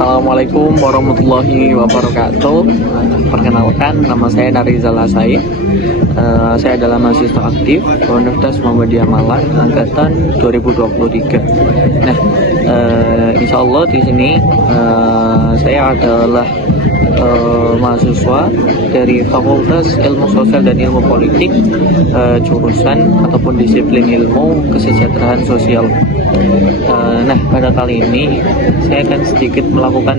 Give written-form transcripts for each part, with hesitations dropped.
Assalamualaikum warahmatullahi wabarakatuh. Perkenalkan, nama saya Narizal Said. Saya adalah mahasiswa aktif Universitas Muhammadiyah Malang angkatan 2023. Nah, insya Allah di sini saya adalah mahasiswa dari Fakultas Ilmu Sosial dan Ilmu Politik, jurusan ataupun disiplin ilmu kesejahteraan sosial. Nah, pada kali ini saya akan sedikit melakukan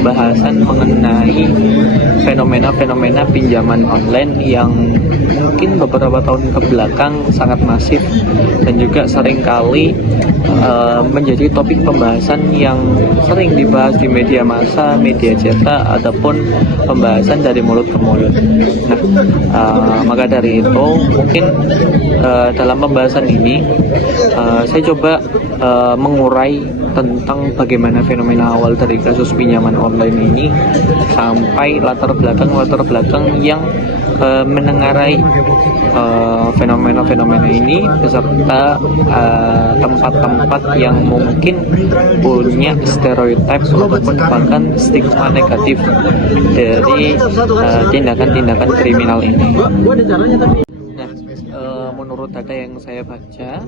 bahasan mengenai fenomena-fenomena pinjaman online yang mungkin beberapa tahun ke belakang sangat masif dan juga seringkali menjadi topik pembahasan yang sering dibahas di media massa, media cetak, ataupun pembahasan dari mulut ke mulut. Nah, maka dari itu mungkin dalam pembahasan ini saya coba mengurai tentang bagaimana fenomena awal dari kasus pinjaman online ini sampai latar belakang yang menengarai fenomena-fenomena ini beserta tempat-tempat yang mungkin punya stereotip ataupun bahkan stigma negatif dari tindakan-tindakan kriminal ini. Nah, menurut data yang saya baca,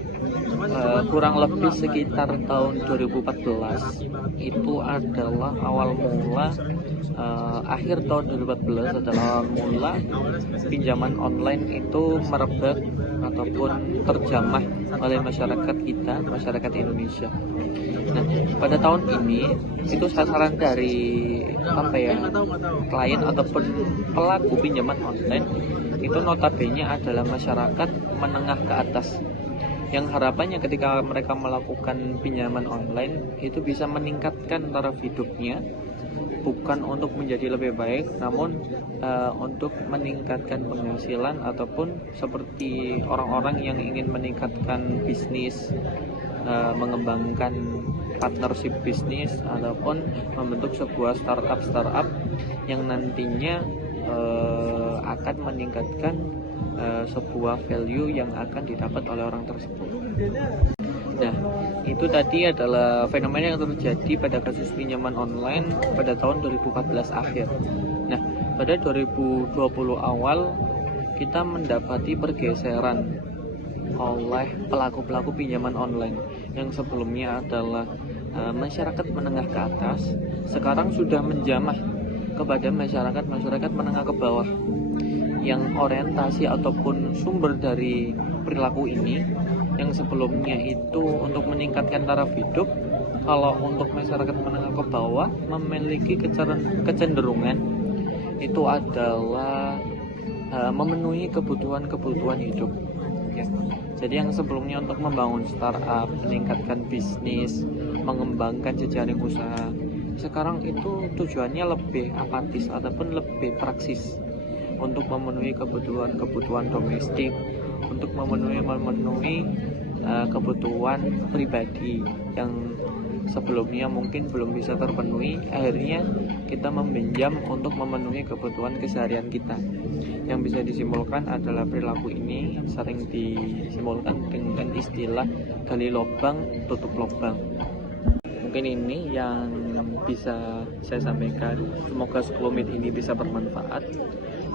kurang lebih sekitar tahun 2014 itu adalah awal mula, akhir tahun 2014 adalah awal mula pinjaman online itu merebak ataupun terjamah oleh masyarakat kita, masyarakat Indonesia. Nah, pada tahun ini itu sasaran dari klien ataupun pelaku pinjaman online itu notabene adalah masyarakat menengah ke atas, yang harapannya ketika mereka melakukan pinjaman online itu bisa meningkatkan taraf hidupnya, bukan untuk menjadi lebih baik, namun untuk meningkatkan penghasilan ataupun seperti orang-orang yang ingin meningkatkan bisnis, mengembangkan partnership bisnis ataupun membentuk sebuah startup yang nantinya akan meningkatkan sebuah value yang akan didapat oleh orang tersebut. Nah, itu tadi adalah fenomena yang terjadi pada kasus pinjaman online pada tahun 2014 akhir. Nah, pada 2020 awal kita mendapati pergeseran oleh pelaku-pelaku pinjaman online yang sebelumnya adalah masyarakat menengah ke atas, sekarang sudah menjamah kepada masyarakat menengah ke bawah, yang orientasi ataupun sumber dari perilaku ini yang sebelumnya itu untuk meningkatkan taraf hidup. Kalau untuk masyarakat menengah ke bawah memiliki kecenderungan itu adalah memenuhi kebutuhan hidup ya. Jadi yang sebelumnya untuk membangun startup, meningkatkan bisnis, mengembangkan jejaring usaha, sekarang itu tujuannya lebih apatis ataupun lebih praksis untuk memenuhi kebutuhan domestik, untuk memenuhi kebutuhan pribadi yang sebelumnya mungkin belum bisa terpenuhi. Akhirnya kita meminjam untuk memenuhi kebutuhan keseharian kita. Yang bisa disimpulkan adalah perilaku ini sering disimbolkan dengan istilah gali lubang tutup lubang. Mungkin ini yang bisa saya sampaikan. Semoga 10 menit ini bisa bermanfaat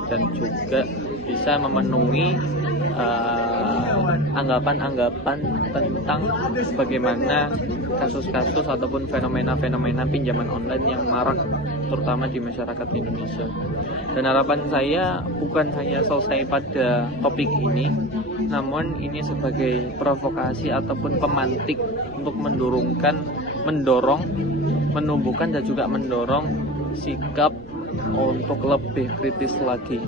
dan juga bisa memenuhi anggapan-anggapan tentang bagaimana kasus-kasus ataupun fenomena-fenomena pinjaman online yang marak terutama di masyarakat Indonesia. Dan harapan saya bukan hanya selesai pada topik ini, namun ini sebagai provokasi ataupun pemantik untuk menumbuhkan dan juga mendorong sikap untuk lebih kritis lagi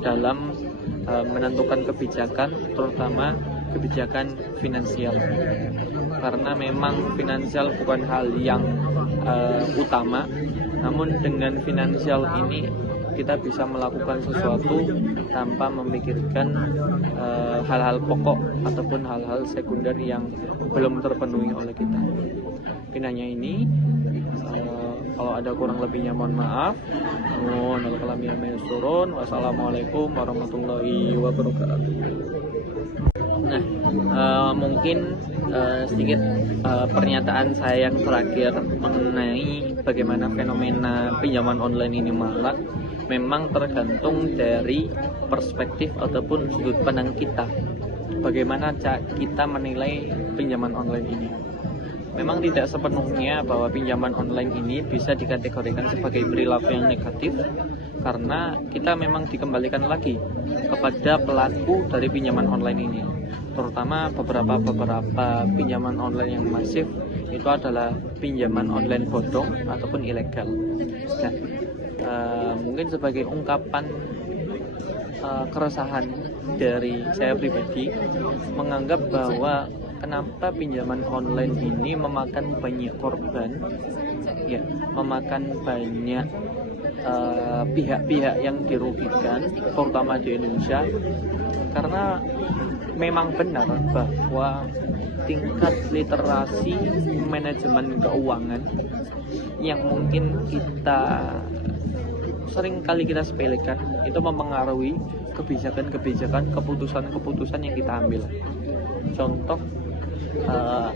dalam menentukan kebijakan, terutama kebijakan finansial, karena memang finansial bukan hal yang utama, namun dengan finansial ini kita bisa melakukan sesuatu tanpa memikirkan hal-hal pokok ataupun hal-hal sekunder yang belum terpenuhi oleh kita. Mungkin hanya ini. Kalau ada kurang lebihnya mohon maaf. Wassalamualaikum warahmatullahi wabarakatuh. Nah, mungkin sedikit pernyataan saya yang terakhir mengenai bagaimana fenomena pinjaman online ini marak memang tergantung dari perspektif ataupun sudut pandang kita. Bagaimana kita menilai pinjaman online ini? Memang tidak sepenuhnya bahwa pinjaman online ini bisa dikategorikan sebagai perilaku yang negatif, karena kita memang dikembalikan lagi kepada pelaku dari pinjaman online ini. Terutama beberapa pinjaman online yang masif itu adalah pinjaman online bodong ataupun ilegal. Nah, mungkin sebagai ungkapan keresahan dari saya pribadi, menganggap bahwa kenapa pinjaman online ini memakan banyak korban, ya, memakan banyak pihak-pihak yang dirugikan, terutama di Indonesia, karena memang benar bahwa tingkat literasi manajemen keuangan yang mungkin sering kali kita sepelekan itu mempengaruhi kebijakan-kebijakan, keputusan-keputusan yang kita ambil. Contoh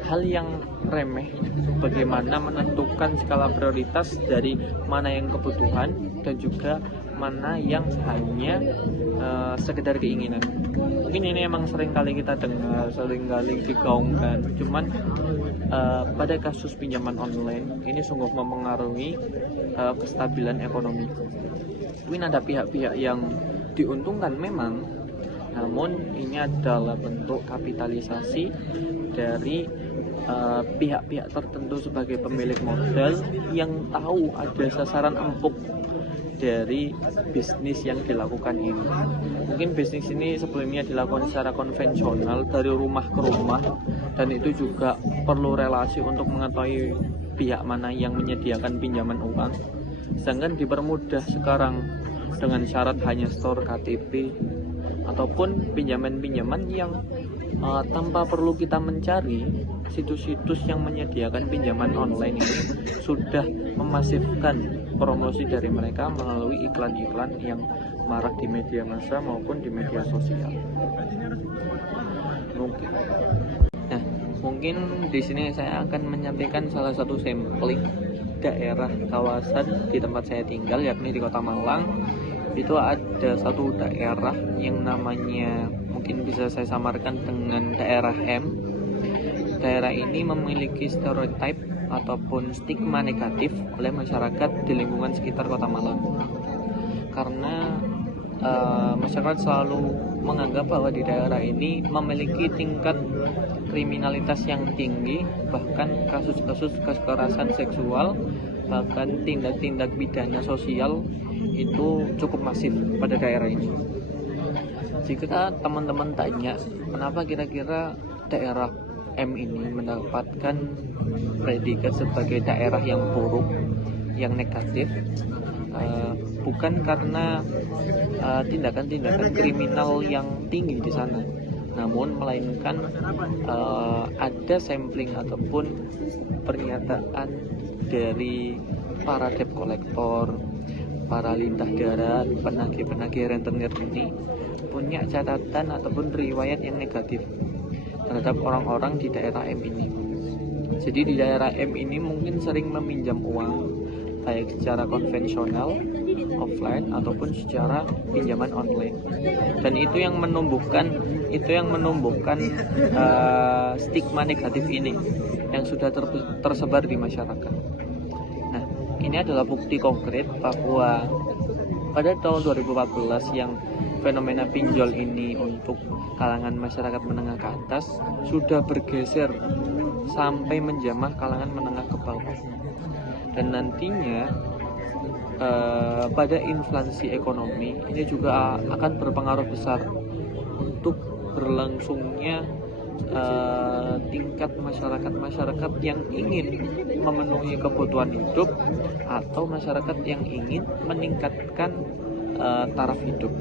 hal yang remeh, bagaimana menentukan skala prioritas dari mana yang kebutuhan dan juga mana yang hanya sekedar keinginan. Mungkin ini emang sering kali kita dengar, sering kali digaungkan, cuman pada kasus pinjaman online ini sungguh mempengaruhi kestabilan ekonomi. Mungkin ada pihak-pihak yang diuntungkan memang, namun ini adalah bentuk kapitalisasi dari pihak-pihak tertentu sebagai pemilik modal yang tahu ada sasaran empuk dari bisnis yang dilakukan ini. Mungkin bisnis ini sebelumnya dilakukan secara konvensional dari rumah ke rumah, dan itu juga perlu relasi untuk mengetahui pihak mana yang menyediakan pinjaman uang. Sedangkan dipermudah sekarang dengan syarat hanya store KTP ataupun pinjaman-pinjaman yang tanpa perlu kita mencari, situs-situs yang menyediakan pinjaman online ini sudah memasifkan promosi dari mereka melalui iklan-iklan yang marak di media massa maupun di media sosial. Mungkin di sini saya akan menyampaikan salah satu sampling daerah kawasan di tempat saya tinggal, yakni di Kota Malang. Itu ada satu daerah yang namanya mungkin bisa saya samarkan dengan daerah M. Daerah ini memiliki stereotip ataupun stigma negatif oleh masyarakat di lingkungan sekitar Kota Malang, karena masyarakat selalu menganggap bahwa di daerah ini memiliki tingkat kriminalitas yang tinggi, bahkan kasus-kasus kekerasan seksual, bahkan tindak-tindak pidana sosial itu cukup masif pada daerah ini. Jika teman-teman tanya kenapa kira-kira daerah M ini mendapatkan predikat sebagai daerah yang buruk, yang negatif, bukan karena tindakan-tindakan kriminal yang tinggi di sana, namun melainkan ada sampling ataupun pernyataan dari para debt collector, para lintah darat, penagih-penagih rentenir ini punya catatan ataupun riwayat yang negatif terhadap orang-orang di daerah M ini. Jadi di daerah M ini mungkin sering meminjam uang, baik secara konvensional, offline, ataupun secara pinjaman online. Dan itu yang menumbuhkan stigma negatif ini yang sudah tersebar di masyarakat. Nah, ini adalah bukti konkret bahwa pada tahun 2014 yang fenomena pinjol ini untuk kalangan masyarakat menengah ke atas sudah bergeser sampai menjamah kalangan menengah ke bawah. Dan nantinya pada inflasi ekonomi ini juga akan berpengaruh besar untuk berlangsungnya tingkat masyarakat yang ingin memenuhi kebutuhan hidup atau masyarakat yang ingin meningkatkan taraf hidup.